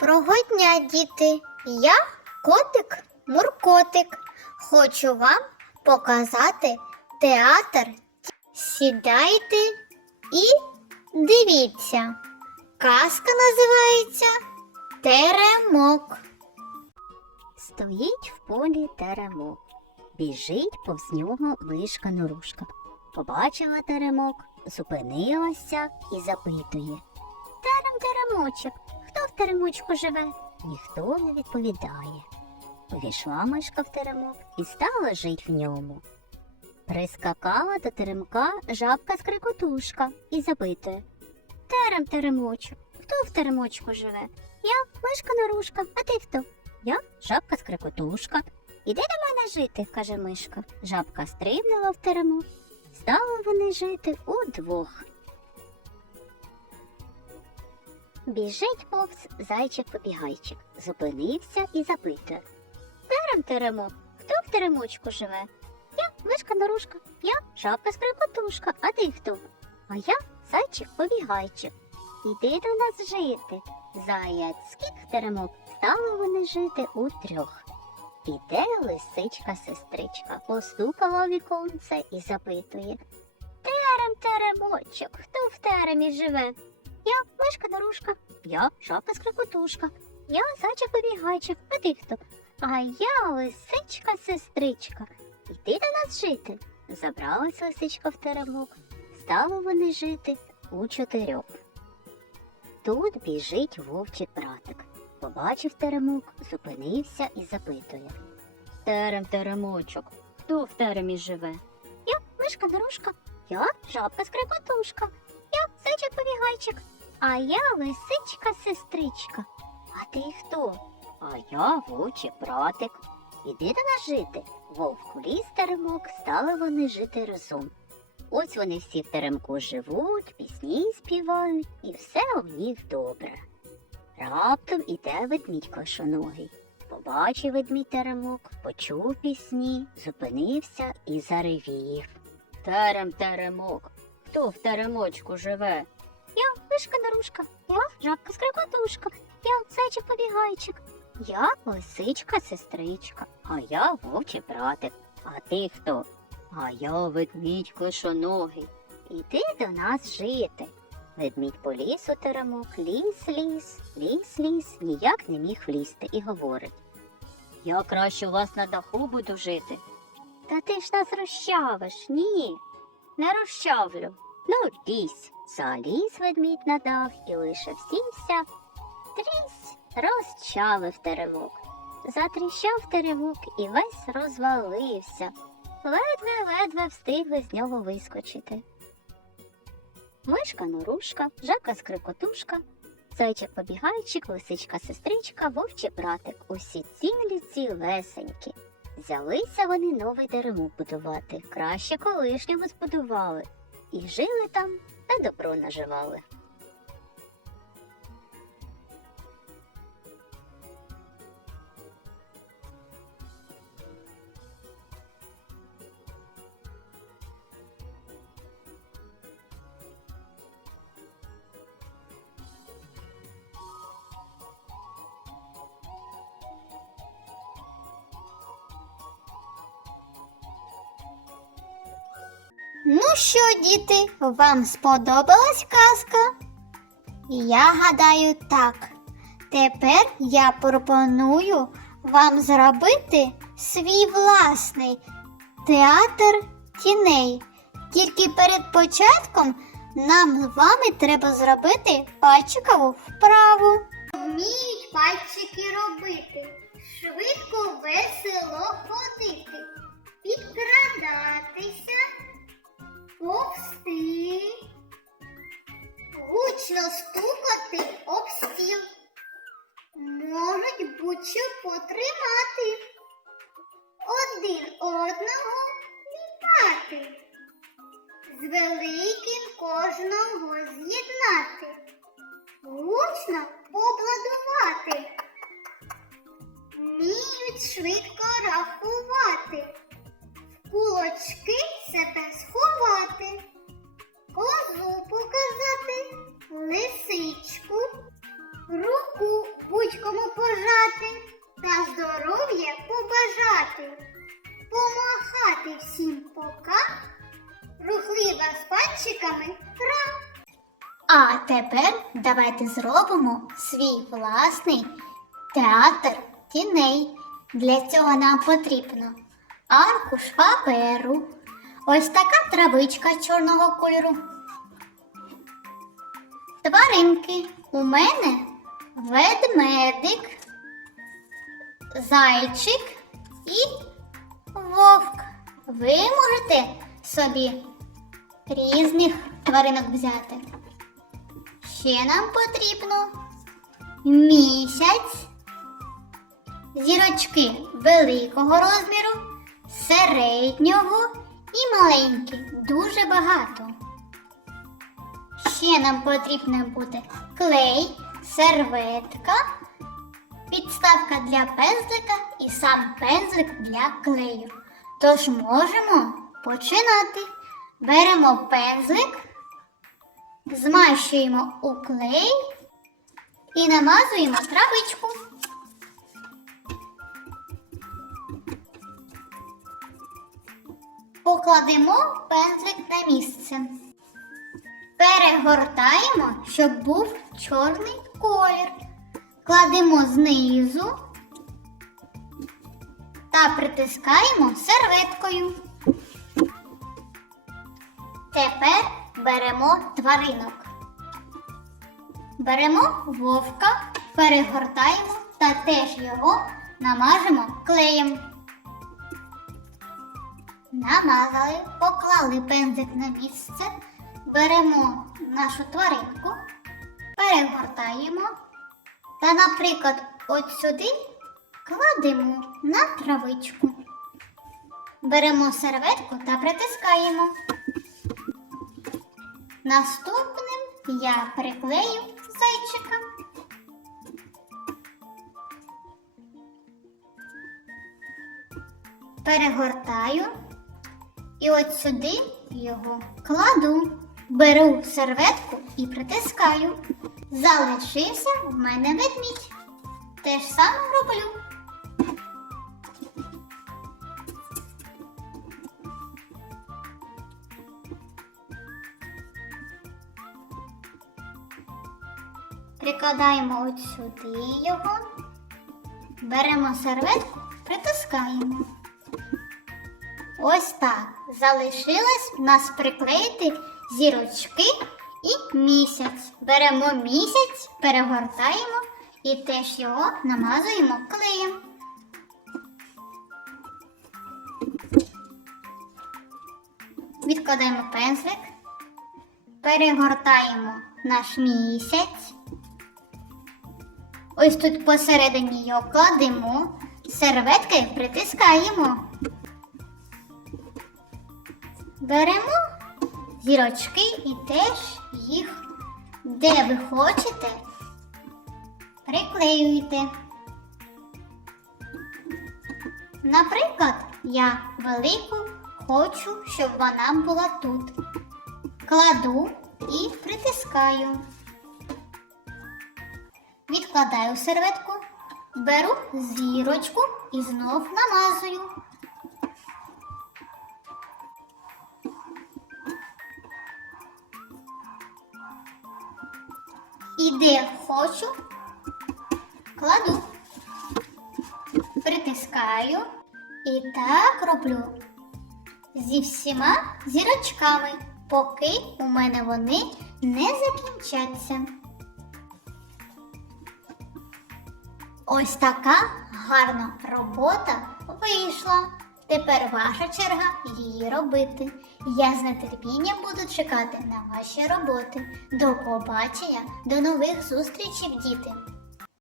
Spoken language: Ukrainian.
Доброго дня, діти! Я котик Муркотик. Хочу вам показати театр. Сідайте і дивіться. Казка називається Теремок. Стоїть в полі теремок, біжить повз нього мишка норушка. Побачила теремок, зупинилася і запитує. Терем теремочок, в теремочку живе? Ніхто не відповідає. Увійшла мишка в теремок і стала жить в ньому. Прискакала до теремка жабка скрикотушка і запитує. Терем теремочок, хто в теремочку живе? Я мишка норушка, а ти хто? Я жабка скрикотушка. Іди до мене жити, каже мишка. Жабка стрибнула в теремок. Стали вони жити удвох. Біжить повз зайчик-побігайчик, зупинився і запитує. Терем теремок, хто в теремочку живе? Я мишка нарушка, я жабка скрикотушка, а ти хто? А я зайчик-побігайчик. Іди до нас жити. Заяць скік теремок, стали вони жити утрьох. Іде лисичка-сестричка, постукала у віконце і запитує. Терем теремочок, хто в теремі живе? Я мишка нарушка, я жабка скрикотушка, я зайчик побігайчик, а ти хто? А я лисичка-сестричка. Іди до нас жити. Забралась лисичка в теремок. Стали вони жити у чотирьох. Тут біжить вовчий братик. Побачив теремок, зупинився і запитує. Терем теремочок, хто в теремі живе? Я мишка дорожка, я жабка скрипотушка, зайчик побігайчик, а я лисичка сестричка. А ти хто? А я вовчий братик. Іди до нас жити. Вовк ліс теремок, стали вони жити разом. Ось вони всі в теремку живуть, пісні співають, і все у них добре. Раптом іде ведмідь кошоногий. Побачив ведмідь теремок, почув пісні, зупинився і заревів. Терем теремок, хто в теремочку живе? Я мишка нарушка, я жабка скрикотушка, я зайчик побігайчик, я лисичка сестричка, а я вовчий братик. А ти хто? А я ведмідь клишоногий. Іди до нас жити. Ведмідь по лісу теремок, ліс, ліс, ліс, ліс, ніяк не міг влізти і говорить. Я краще у вас на даху буду жити. Та ти ж нас розчавиш, ні, не розчавлю. Ну, лізь. Заліз ведмідь на дах і лише всівся. Трісь розчавив теремок. Затріщав теремок і весь розвалився. Ледве-ледве встигли з нього вискочити. Мишка норушка, жака скрикотушка, зайчик побігайчик, лисичка сестричка, вовчий братик. Усі цілі цілесенькі. Взялися вони новий дерево будувати, краще колишнього збудували. І жили там та добро наживали. Ну що, діти, вам сподобалась казка? Я гадаю так. Тепер я пропоную вам зробити свій власний театр тіней. Тільки перед початком нам з вами треба зробити пальчикову вправу. Вміють пальчики робити, швидко весело ходити, підкрадатися повсти, гучно стукати об стіл, можуть будь-що потримати, один одного вітати, з великим кожного з'єднати, гучно побладувати, вміють швидко рахувати. В кулочки сказати та здоров'я побажати, помахати всім пока, рухлива з панчиками пра. А тепер давайте зробимо свій власний театр тіней. Для цього нам потрібно аркуш паперу, ось така травичка чорного кольору. Тваринки у мене ведмедик, зайчик і вовк. Ви можете собі різних тваринок взяти. Ще нам потрібно місяць, зірочки великого розміру, середнього і маленькі, дуже багато. Ще нам потрібно буде клей, серветка, підставка для пензлика і сам пензлик для клею. Тож можемо починати. Беремо пензлик, змащуємо у клей і намазуємо травичку. Покладемо пензлик на місце. Перегортаємо, щоб був чорний колір. Кладемо знизу та притискаємо серветкою. Тепер беремо тваринок. Беремо вовка, перегортаємо та теж його намажемо клеєм. Намазали, поклали пензик на місце, беремо нашу тваринку, перегортаємо та, наприклад, от сюди кладемо на травичку. Беремо серветку та притискаємо. Наступним я приклею зайчика. Перегортаю і от сюди його кладу. Беру серветку і притискаю. Залишився в мене ведмідь. Те ж саме роблю. Прикладаємо от сюди його, беремо серветку, притискаємо. Ось так. Залишилось в нас приклеїти зірочки і місяць. Беремо місяць, перегортаємо і теж його намазуємо клеєм. Відкладаємо пензлик, перегортаємо наш місяць. Ось тут посередині його кладемо, серветкою притискаємо. Беремо зірочки і теж їх, де ви хочете, приклеюєте. Наприклад, я велику хочу, щоб вона була тут. Кладу і притискаю. Відкладаю серветку, беру зірочку і знов намазую. І де хочу, кладу, притискаю і так роблю зі всіма зірочками, поки у мене вони не закінчаться. Ось така гарна робота вийшла. Тепер ваша черга її робити. Я з нетерпінням буду чекати на ваші роботи. До побачення, до нових зустрічей, діти!